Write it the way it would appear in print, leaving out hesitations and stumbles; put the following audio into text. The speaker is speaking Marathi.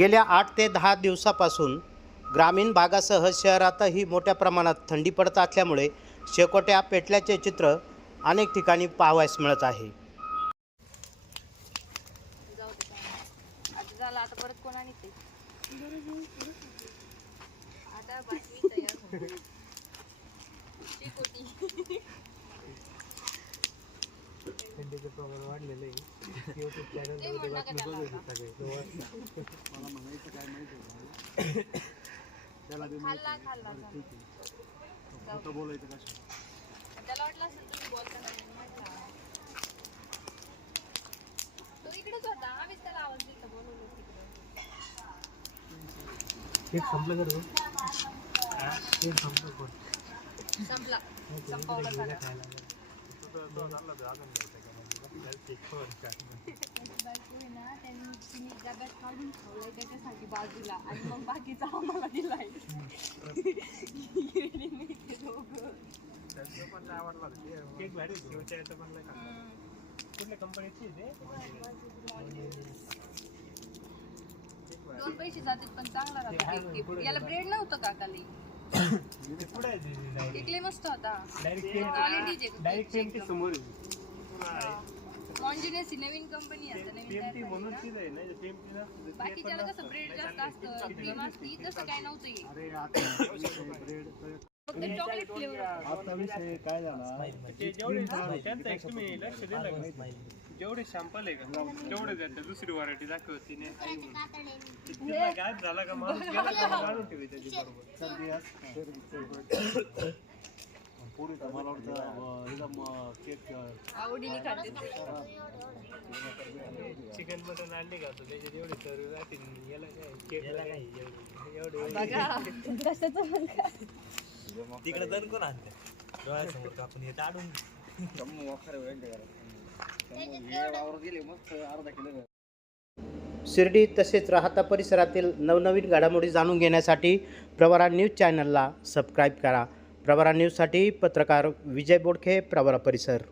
गेल्या 8 ते 10 दिवसापासून ग्रामीण भागासह शहरातही मोठ्या प्रमाणात थंडी पडत असल्यामुळे शेकोट्या पेटल्याचे चित्र अनेक ठिकाणी पाहावयास मिळत आहे. थंडीचं प्रमाण वाढलेलं आहे. यूट्यूब चॅनलमध्ये बातमी बघत होता काही मला म्हणायचं काय माहिती आहे त्याला बी ठीक आहे खोटं बोलायचं कसं त्याला वाटलं असेल तुम्ही बोलताना तो इकडेच होता. आम्हीच त्याला आवाज दिला बोलवलं तिकडे. केक संपलं का केक संपलं कोण संपला संपवला सगळा. त्यांनी डब्यात काढून ठेवलाय त्याच्यासाठी बाजूला आणि मग बाकीचा आम्हाला दिलाय. केक भारी कुठल्या कंपनीची दोन पैसे जातात पण चांगला राहतो. याला ब्रेड नव्हतं का खाली टिकले मस्त होता. डायरेक्ट समोर मॉन्जिनेसी नवीन कंपनी आहे नवीन. बाकीच्याला कसं ब्रेड जास्त असतं क्रीम असती तसं काय नव्हतं. फक्त चॉकलेट फ्लेवर. आता विषय काय झाला जेवढे सॅम्पल आहे का तेवढे जाते दुसरी व्हरायटी दाखवती नाही गायब झाला का माणूस गेला का काढून ठेवी त्याची बरोबर पुरी मला वाटतं एकदम केक आवडीने खाते. चिकन मटन आणले का त्याच्यात एवढे सर्व राहतील याला काय केकला काय तिकडे जण कोण आणते डोळ्यासमोर कापून हे काढून शिर्डी तसेच राहता परिसरातील नवनवीन घडामोडी जाणून घेण्यासाठी प्रवरा न्यूज चॅनलला सबस्क्राईब करा. प्रवरा न्यूजसाठी पत्रकार विजय बोडखे, प्रवरा परिसर.